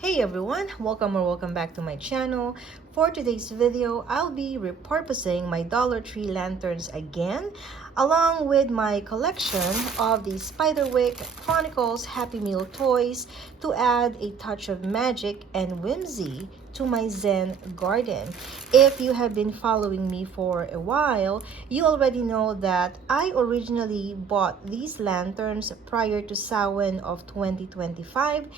Hey everyone, welcome back to my channel. For today's video, I'll be repurposing my Dollar Tree lanterns again, along with my collection of the Spiderwick Chronicles Happy Meal toys to add a touch of magic and whimsy to my Zen garden. If you have been following me for a while, you already know that I originally bought these lanterns prior to Samhain of 2025.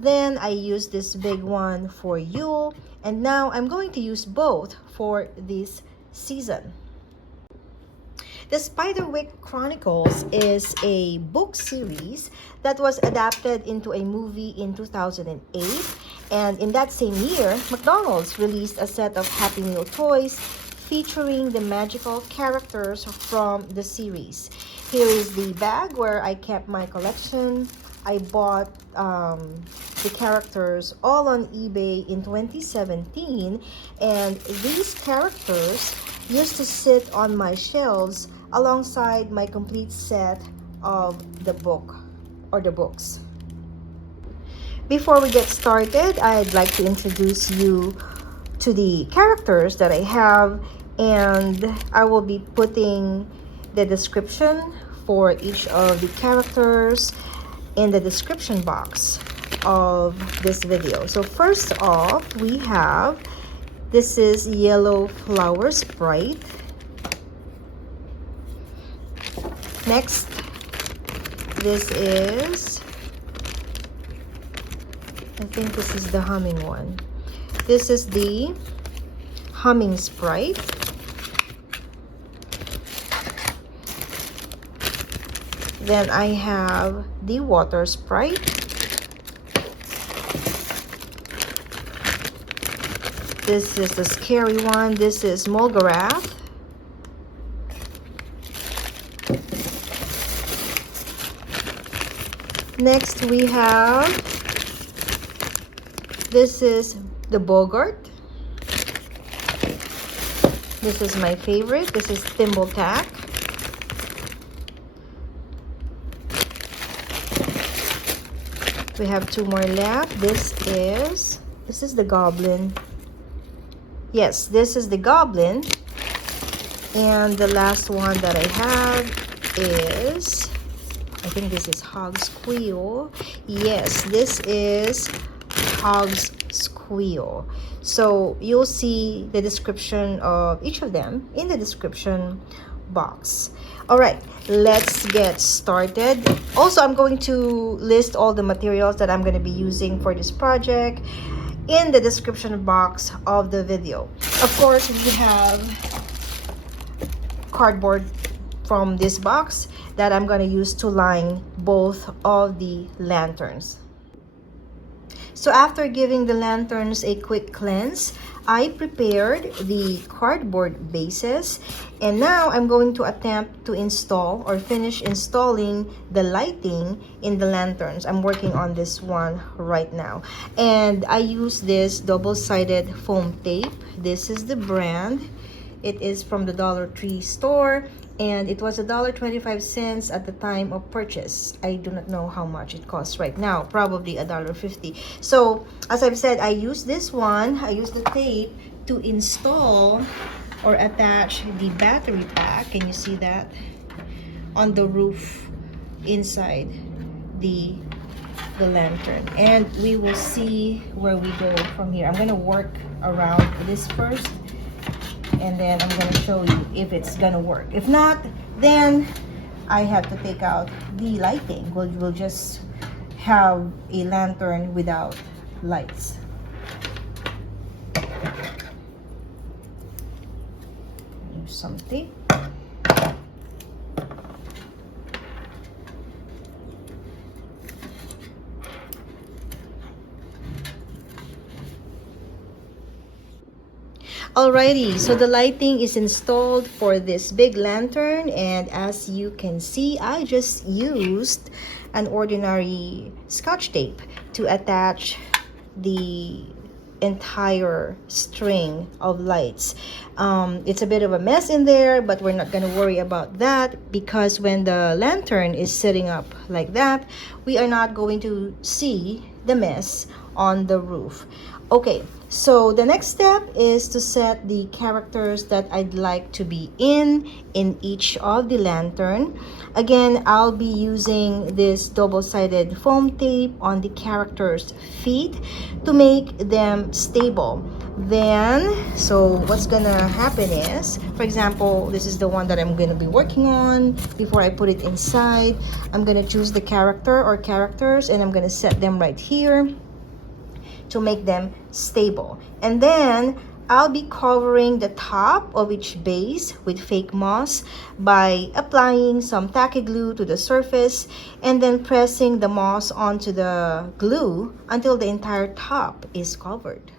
Then I used this big one for Yule, and now I'm going to use both for this season. The Spiderwick Chronicles is a book series that was adapted into a movie in 2008, and in that same year, McDonald's released a set of Happy Meal toys featuring the magical characters from the series. Here is the bag where I kept my collection. I bought the characters all on eBay in 2017, and these characters used to sit on my shelves alongside my complete set of the books. Before we get started, I'd like to introduce you to the characters that I have, and I will be putting the description for each of the characters in the description box of this video. So first off, we have, this is Yellow Flower Sprite. Next, this is, I think this is the humming one. This is the Humming Sprite. Then I have the Water Sprite. This is the scary one. This is Mulgarath. Next we have, this is the Bogart. This is my favorite. This is Thimbletack. We have two more left. This is the Goblin. Yes, this is the Goblin. And the last one that I have is, I think this is Hog Squeal. Yes, this is Hog's Squeal. So you'll see the description of each of them in the description box. All right, let's get started. Also, I'm going to list all the materials that I'm going to be using for this project in the description box of the video. Of course, we have cardboard from this box that I'm going to use to line both of the lanterns. So after giving the lanterns a quick cleanse, I prepared the cardboard bases, and now I'm going to attempt to install or finish installing the lighting in the lanterns. I'm working on this one right now, and I use this double-sided foam tape. This is the brand. It is from the Dollar Tree store, and it was $1.25 at the time of purchase. I do not know how much it costs right now, probably $1.50. So as I've said, I use this one. I use the tape to install or attach the battery pack. Can you see that? On the roof inside the lantern, and we will see where we go from here. I'm going to work around this first, and then I'm going to show you if it's going to work. If not, then I have to take out the lighting. We'll just have a lantern without lights. Use some tape. Alrighty, so the lighting is installed for this big lantern, and as you can see, I just used an ordinary Scotch tape to attach the entire string of lights. It's a bit of a mess in there, but we're not going to worry about that, because when the lantern is sitting up like that, we are not going to see the mess on the roof. Okay, so the next step is to set the characters that I'd like to be in each of the lantern. Again, I'll be using this double-sided foam tape on the characters' feet to make them stable. Then, so what's gonna happen is, for example, this is the one that I'm gonna be working on. Before I put it inside, I'm gonna choose the character or characters and I'm gonna set them right here to make them stable. And then I'll be covering the top of each base with fake moss by applying some tacky glue to the surface and then pressing the moss onto the glue until the entire top is covered.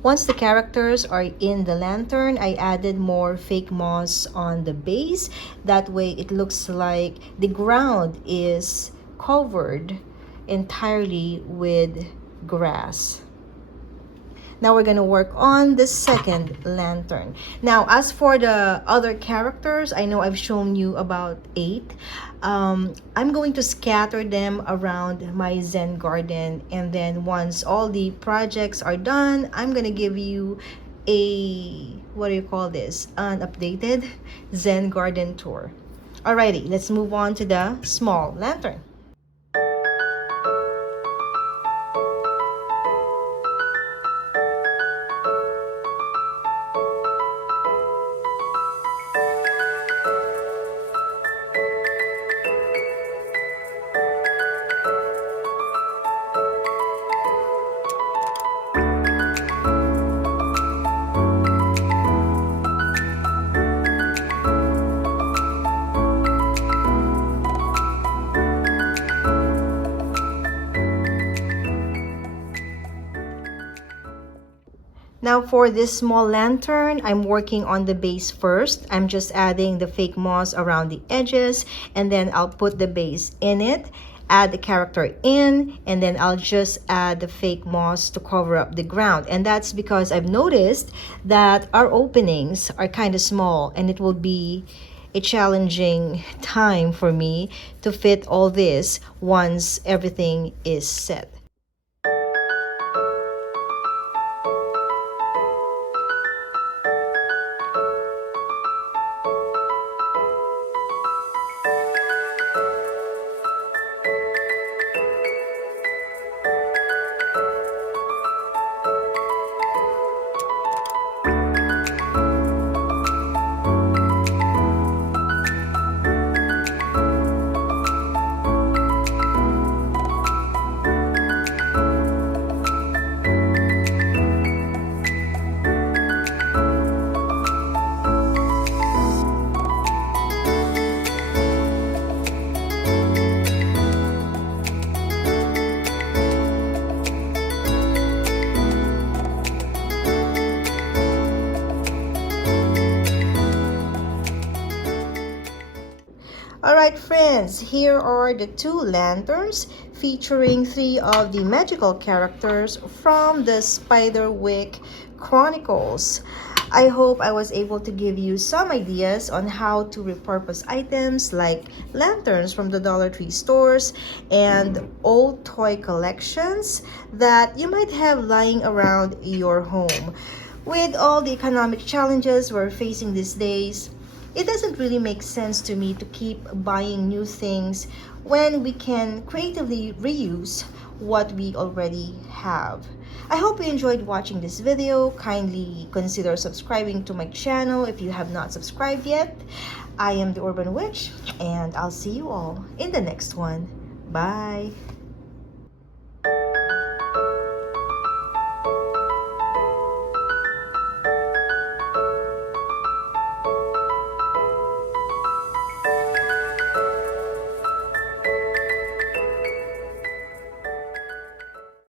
Once the characters are in the lantern, I added more fake moss on the base. That way it looks like the ground is covered entirely with grass. Now we're gonna work on the second lantern. Now, as for the other characters, I know I've shown you about 8. I'm going to scatter them around my Zen garden, and then once all the projects are done, I'm gonna give you a, what do you call this, an updated Zen garden tour. Alrighty, let's move on to the small lantern. Now for this small lantern, I'm working on the base first. I'm just adding the fake moss around the edges, and then I'll put the base in it. add the character in, and then I'll just add the fake moss to cover up the ground. And that's because I've noticed that our openings are kind of small, and it will be a challenging time for me to fit all this once everything is set. Alright friends, here are the 2 lanterns featuring 3 of the magical characters from the Spiderwick Chronicles. I hope I was able to give you some ideas on how to repurpose items like lanterns from the Dollar Tree stores and old toy collections that you might have lying around your home. With all the economic challenges we're facing these days, it doesn't really make sense to me to keep buying new things when we can creatively reuse what we already have. I hope you enjoyed watching this video. Kindly consider subscribing to my channel if you have not subscribed yet. I am the Urban Witch, and I'll see you all in the next one. Bye!